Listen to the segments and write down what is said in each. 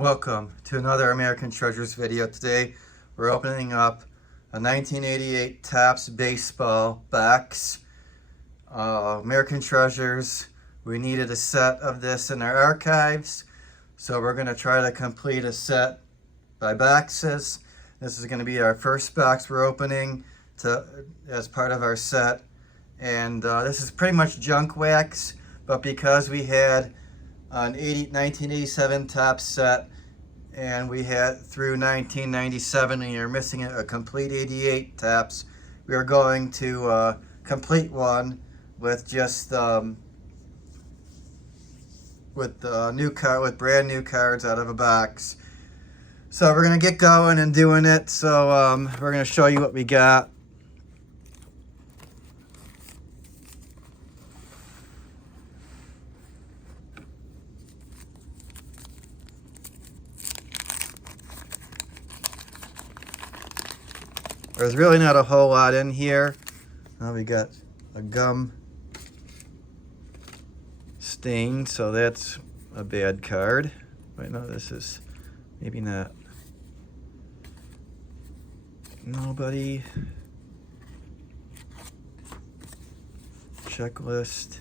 Welcome to another American Treasures video. Today we're opening up a 1988 Topps baseball box. American Treasures. We needed a set of this in our archives, so we're going to try to complete a set by boxes. This is going to be our first box we're opening as part of our set, and this is pretty much junk wax, but because we had an 1987 Topps set and we had through 1997 and you're missing a complete 88 Topps, we are going to complete one with just with brand new cards out of a box. So we're gonna get going and doing it. So we're gonna show you what we got. There's really not a whole lot in here. We got a gum stain, so that's a bad card. Wait, no, this is maybe not. Nobody. Checklist.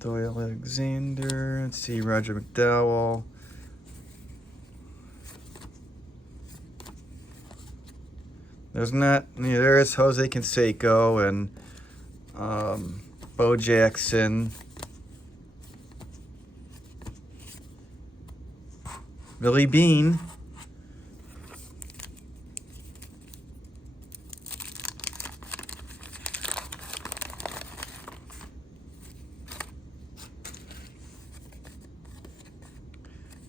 Doyle Alexander. Let's see, Roger McDowell. There is Jose Canseco and Bo Jackson. Billy Beane.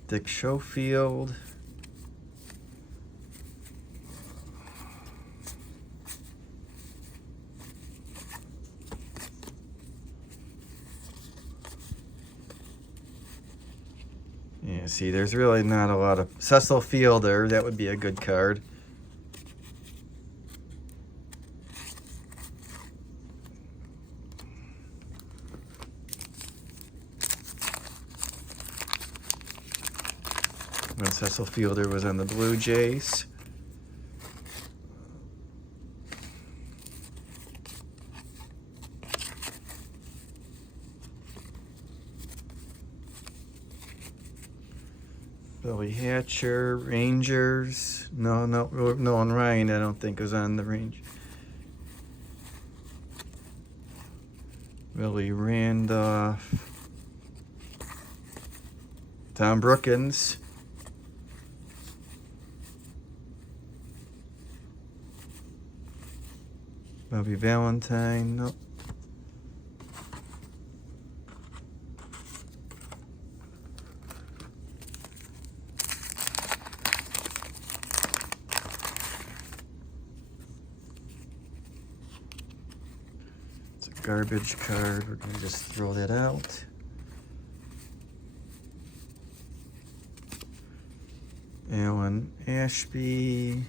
Dick Schofield. Yeah, see, there's really not a lot of Cecil Fielder. That would be a good card. When Cecil Fielder was on the Blue Jays. Billy Hatcher, Rangers. Nolan Ryan, I don't think was on the Rangers. Willie Randolph. Tom Brookins. Bobby Valentine, nope. It's a garbage card. We're gonna just throw that out. Alan Ashby.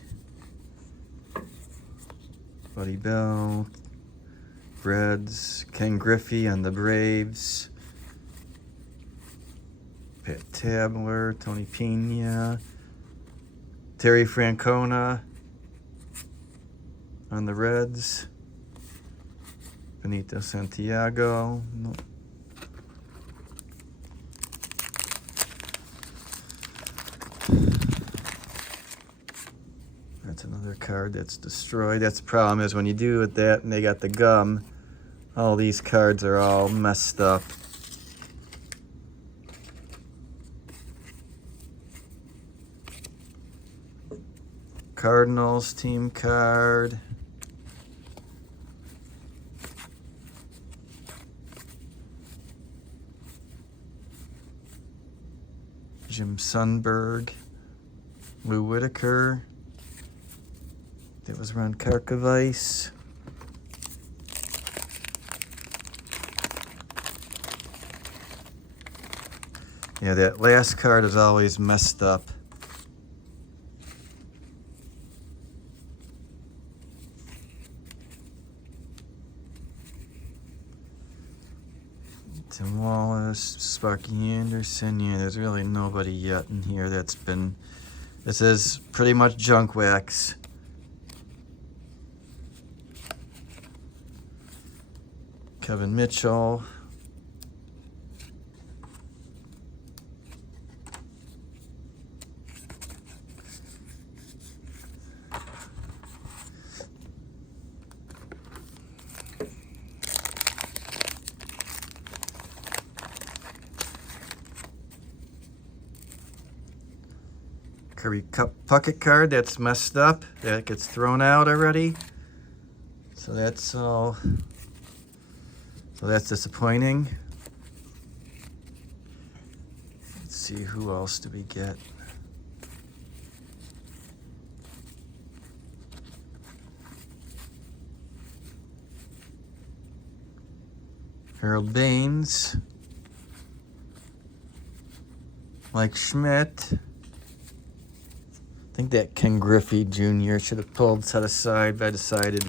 Buddy Bell, Reds, Ken Griffey on the Braves, Pat Tabler, Tony Pena, Terry Francona on the Reds, Benito Santiago. Nope. That's another card that's destroyed. That's the problem, is when you do with that and they got the gum, all these cards are all messed up. Cardinals team card. Jim Sundberg. Lou Whitaker. That was Ron Karkovice. Yeah, that last card is always messed up. Tim Wallace, Sparky Anderson. Yeah, there's really nobody yet in here that's been... This is pretty much junk wax. Kevin Mitchell. Kirby Cup Puckett card that's messed up. That gets thrown out already. So that's all. So that's disappointing. Let's see, who else do we get? Harold Baines. Mike Schmidt. I think that Ken Griffey Jr. should have pulled set aside, but I decided.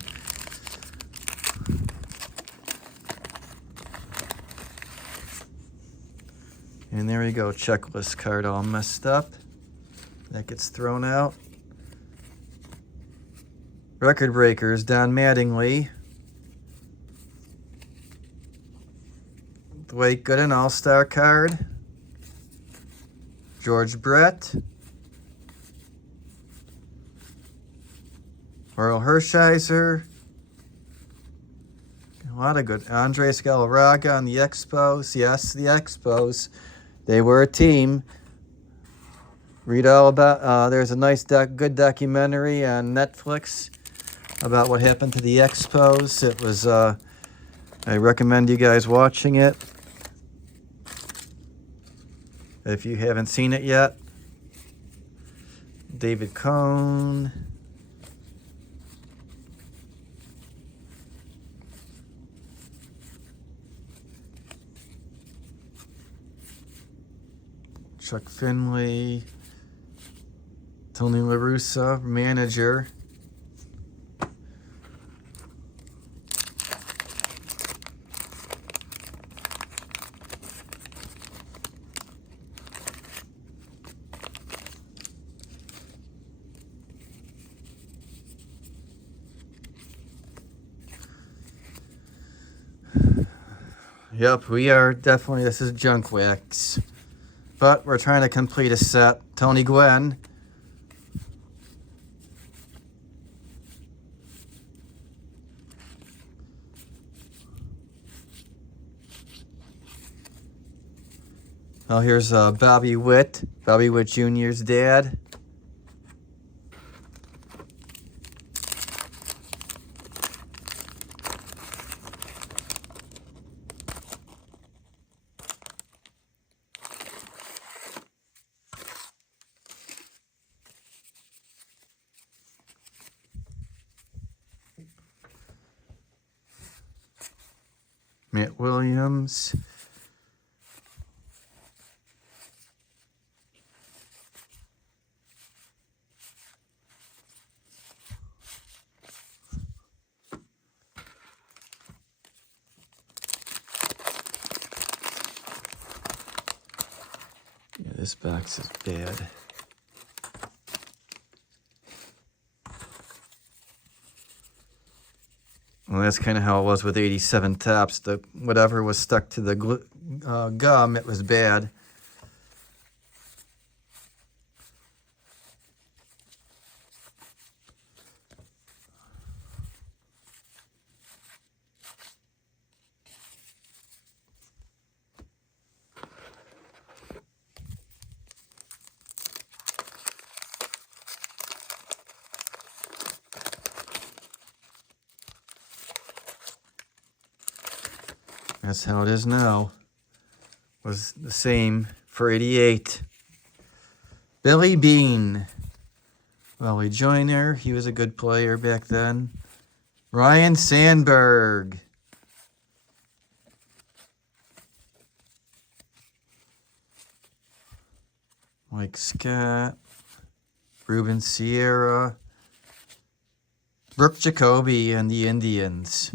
And there we go, checklist card all messed up. That gets thrown out. Record breakers, Don Mattingly. Dwight Gooden All-Star card. George Brett. Orel Hershiser. A lot of good. Andres Galarraga on the Expos. Yes, the Expos. They were a team. Read all about... there's a nice, good documentary on Netflix about what happened to the Expos. It was... I recommend you guys watching it if you haven't seen it yet. David Cone. Chuck Finley, Tony La Russa, manager. Yep, we are definitely, this is junk wax. But we're trying to complete a set. Tony Gwynn. Well, here's Bobby Witt. Bobby Witt Jr.'s dad. Matt Williams. Yeah, this box is bad. Well, that's kind of how it was with 87 Topps. The whatever was stuck to the gum, it was bad. That's how it is now. Was the same for 88. Billy Bean. Wally Joyner. He was a good player back then. Ryan Sandberg. Mike Scott. Ruben Sierra. Brooke Jacoby and the Indians.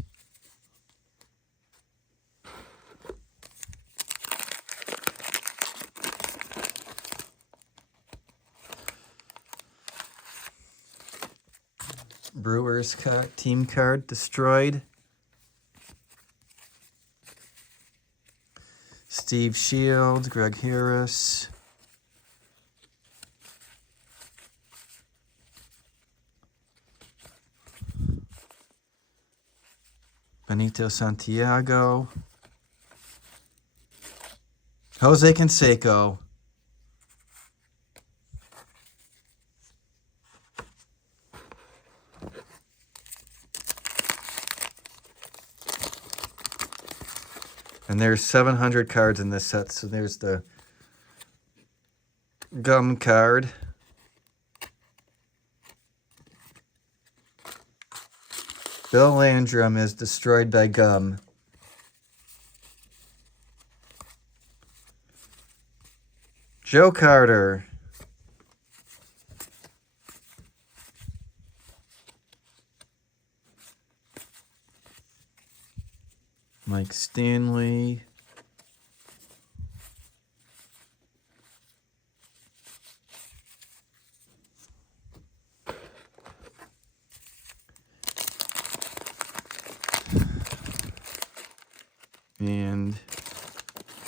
Brewers card, team card destroyed. Steve Shields, Greg Harris. Benito Santiago. Jose Canseco. And there's 700 cards in this set, so there's the gum card. Bill Landrum is destroyed by gum. Joe Carter. Mike Stanley. And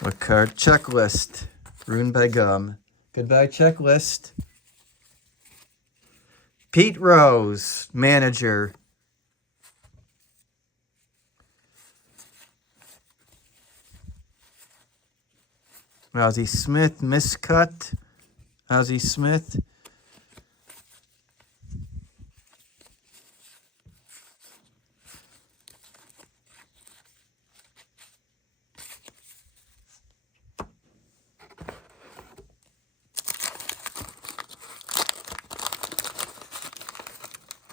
a card checklist. Ruined by gum. Goodbye checklist. Pete Rose, manager. Ozzie Smith, miscut. Ozzie Smith.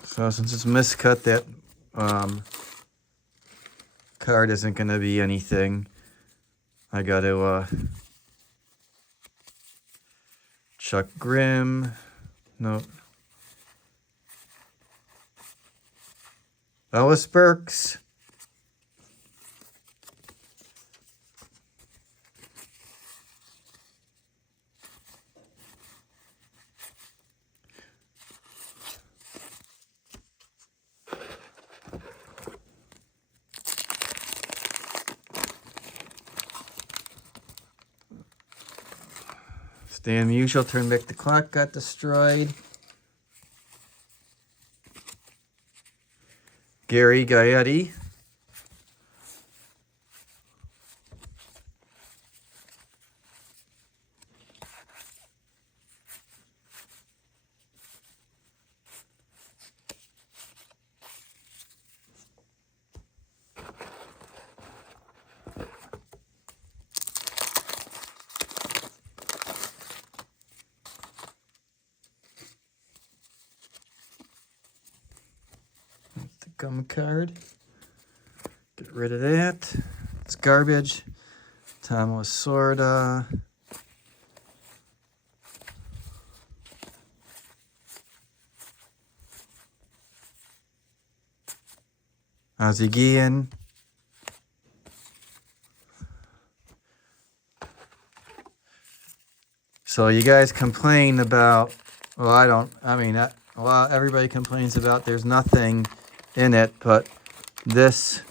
So since it's miscut, that card isn't going to be anything. I got to Chuck Grimm. No. Ellis Burks. Stan Musial, Turn Back the Clock, got destroyed. Gary Gaetti. The gum card. Get rid of that. It's garbage. Tom Lasorda. Ozzie Guillen. So you guys complain about, well, everybody complains about there's nothing in it, but this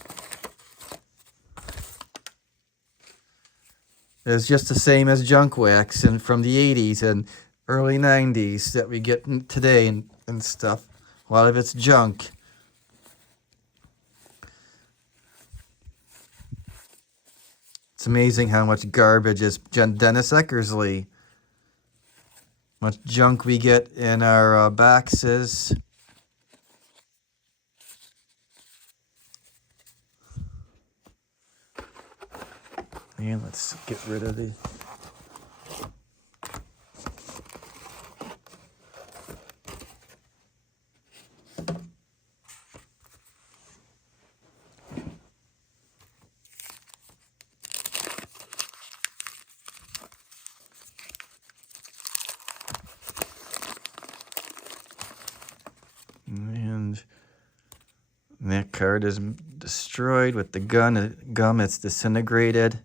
is just the same as junk wax and from the 80s and early 90s that we get today and stuff. A lot of it's junk. It's amazing how much garbage is Dennis Eckersley. Much junk we get in our boxes. And let's get rid of the... And that card is destroyed with the gum. It's disintegrated.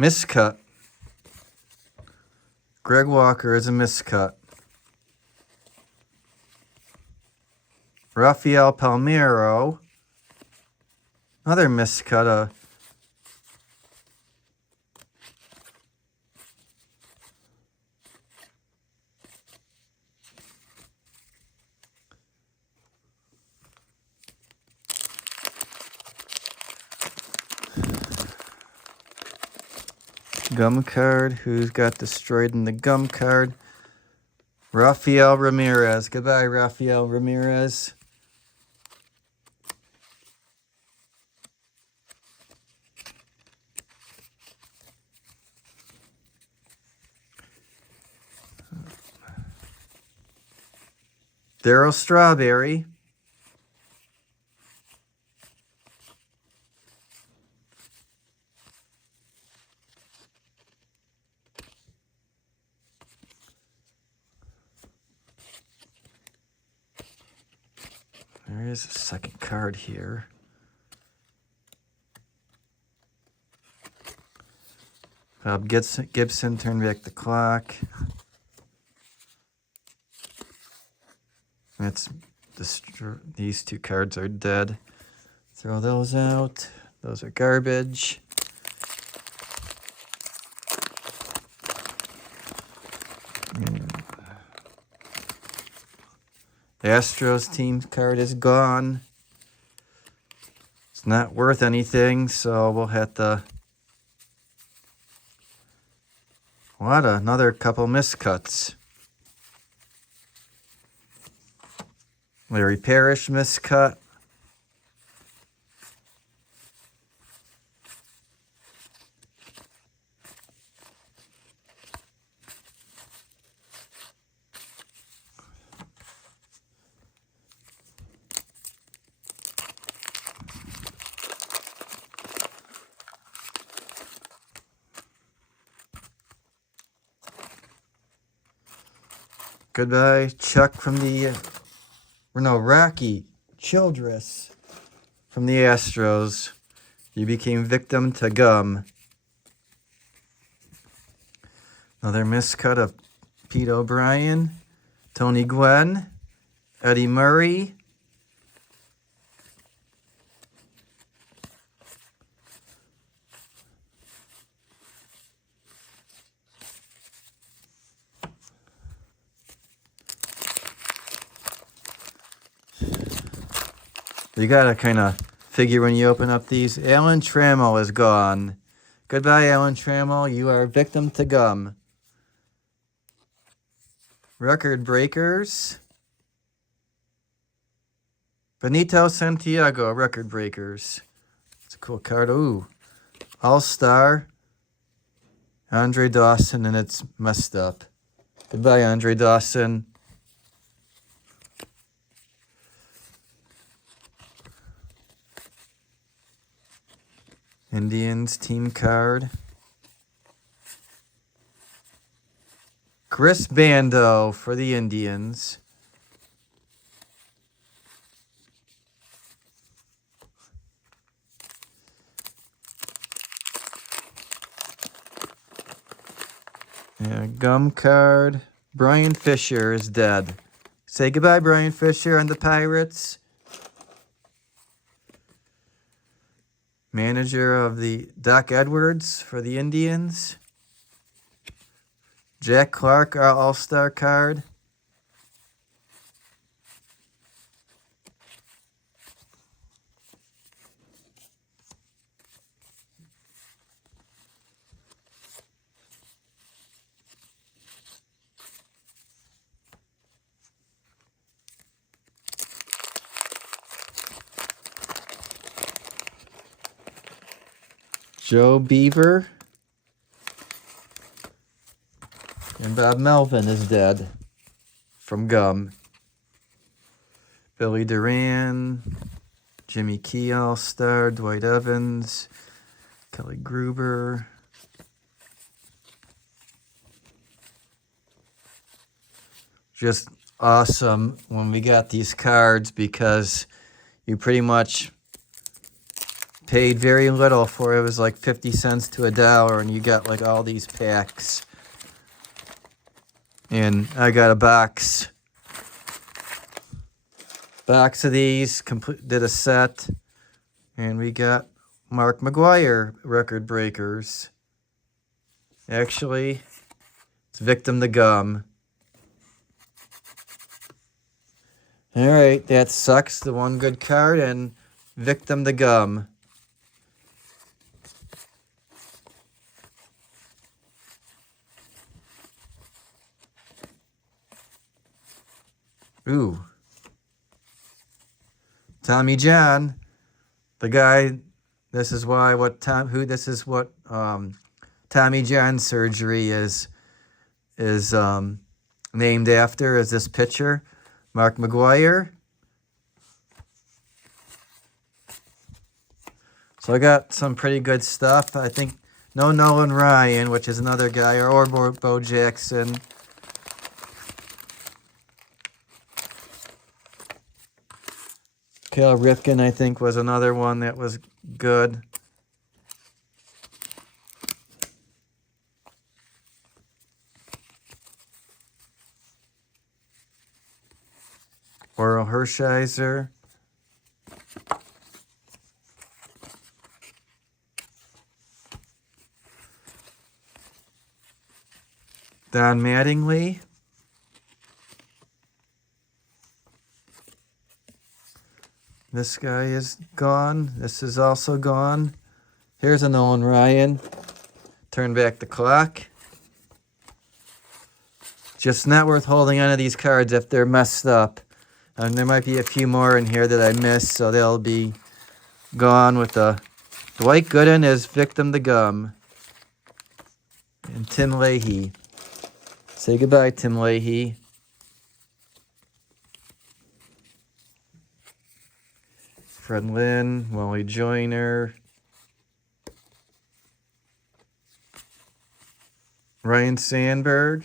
Miscut. Greg Walker is a miscut. Rafael Palmeiro. Another miscut. Gum card. Who's got destroyed in the gum card? Rafael Ramirez. Goodbye, Rafael Ramirez. Darryl Strawberry. There is a second card here. Bob Gibson turned back the clock. These two cards are dead. Throw those out. Those are garbage. The Astros team card is gone. It's not worth anything, so we'll have to... What? Another couple miscuts. Larry Parrish miscut. Goodbye, Chuck from the... Rocky Childress from the Astros. You became victim to gum. Another miscut of Pete O'Brien, Tony Gwynn, Eddie Murray. You gotta kind of figure when you open up these. Alan Trammell is gone. Goodbye, Alan Trammell. You are a victim to gum. Record breakers. Benito Santiago, record breakers. It's a cool card. Ooh. All-Star. Andre Dawson, and it's messed up. Goodbye, Andre Dawson. Indians team card. Chris Bando for the Indians. Yeah, gum card. Brian Fisher is dead. Say goodbye, Brian Fisher, and the Pirates. Manager of the Doc Edwards for the Indians. Jack Clark, our All-Star card. Joe Beaver. And Bob Melvin is dead from gum. Billy Duran. Jimmy Key All-Star. Dwight Evans. Kelly Gruber. Just awesome when we got these cards because you pretty much paid very little for it. It was like 50 cents to $1, and you got like all these packs. And I got a box of these, did a set, and we got Mark McGwire record breakers. Actually, it's Victim the Gum. All right, that sucks. The one good card and Victim the Gum. Ooh. Tommy John, the guy. This is what Tommy John surgery is named after. Is this pitcher, Mark McGwire? So I got some pretty good stuff. I think no Nolan Ryan, which is another guy, or Bo Jackson. Cal Ripken, I think, was another one that was good. Oral Hershiser. Don Mattingly. This guy is gone. This is also gone. Here's a Nolan Ryan. Turn back the clock. Just not worth holding on to these cards if they're messed up. And there might be a few more in here that I missed, so they'll be gone with the Dwight Gooden as Victim the Gum. And Tim Leahy. Say goodbye, Tim Leahy. Fred Lynn, Wally Joyner, Ryan Sandberg,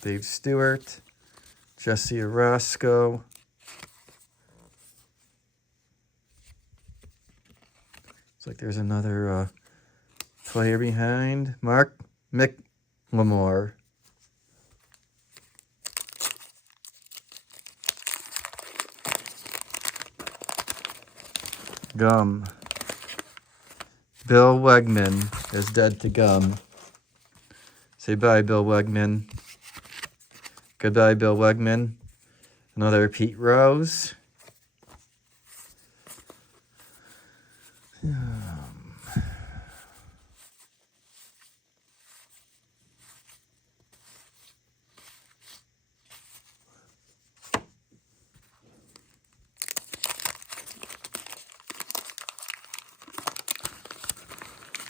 Dave Stewart, Jesse Orosco, looks like there's another player behind, Mark McLemore. Gum. Bill Wegman is dead to gum. Say bye, Bill Wegman. Goodbye, Bill Wegman. Another Pete Rose.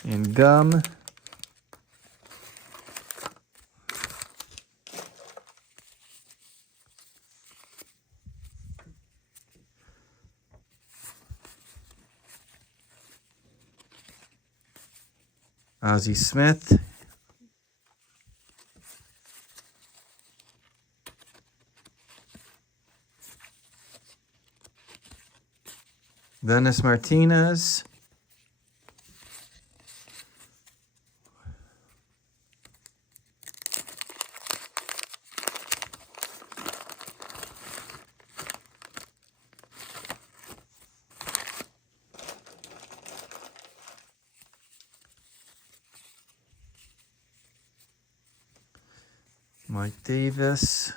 And gum. Ozzie Smith. Dennis Martinez. Mike Davis.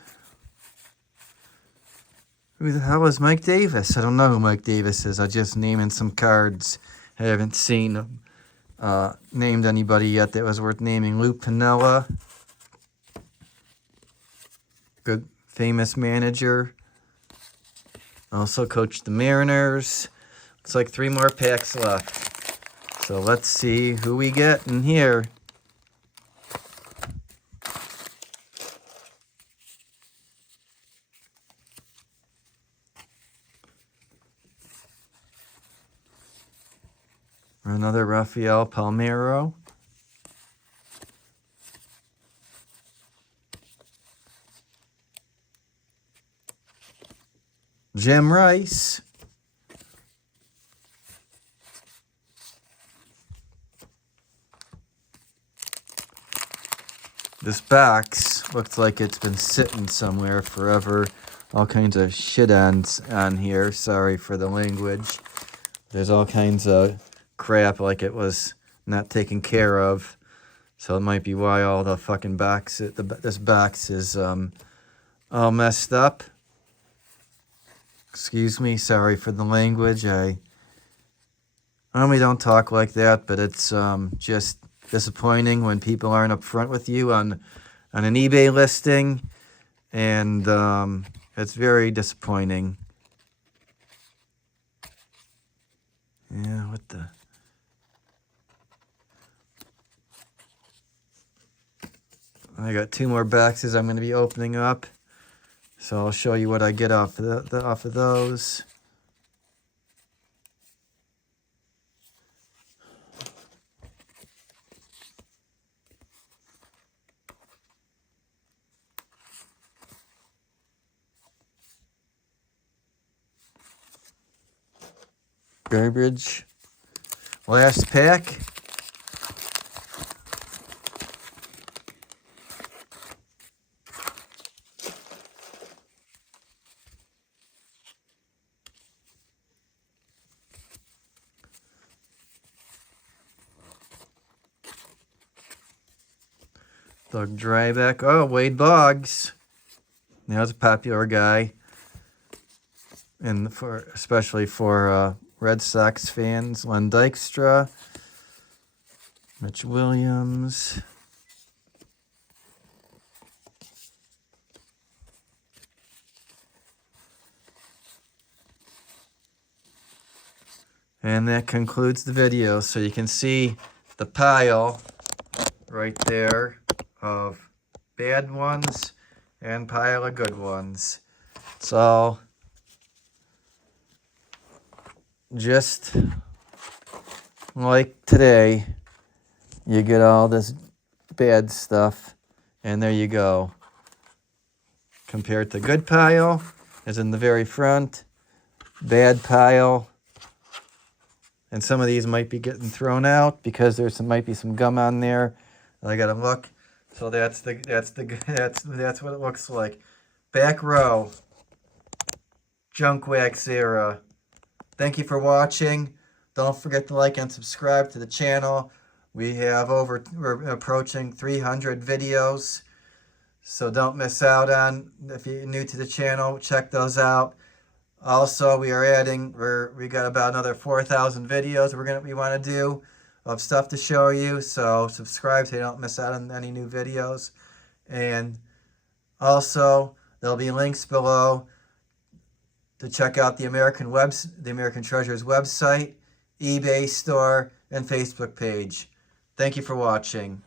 Who the hell is Mike Davis? I don't know who Mike Davis is. I'm just naming some cards. I haven't seen named anybody yet that was worth naming. Lou Piniella. Good, famous manager. Also coached the Mariners. Looks like 3 more packs left. So let's see who we get in here. Another Rafael Palmeiro. Jim Rice. This box looks like it's been sitting somewhere forever. All kinds of shit on here. Sorry for the language. There's all kinds of crap like it was not taken care of. So it might be why all the fucking box, this box is all messed up. Excuse me, sorry for the language. I normally don't talk like that, but it's just disappointing when people aren't upfront with you on an eBay listing, and it's very disappointing. Yeah, what the... I got 2 more boxes I'm going to be opening up, so I'll show you what I get off of those. Garbage. Last pack. Doug Dryback. Oh, Wade Boggs. That was a popular guy, and especially for Red Sox fans. Len Dykstra, Mitch Williams. And that concludes the video. So you can see the pile right there of bad ones and pile of good ones. So just like today, you get all this bad stuff, and there you go. Compared to good pile is in the very front, bad pile, and some of these might be getting thrown out because might be some gum on there. I gotta look. So that's what it looks like. Back row, junk wax era. Thank you for watching. Don't forget to like and subscribe to the channel. We're approaching 300 videos, so don't miss out on. If you're new to the channel, check those out. Also, we got about another 4,000 videos we want to do of stuff to show you, so subscribe so you don't miss out on any new videos. And also, there'll be links below to check out the American Treasures website, eBay store, and Facebook page. Thank you for watching.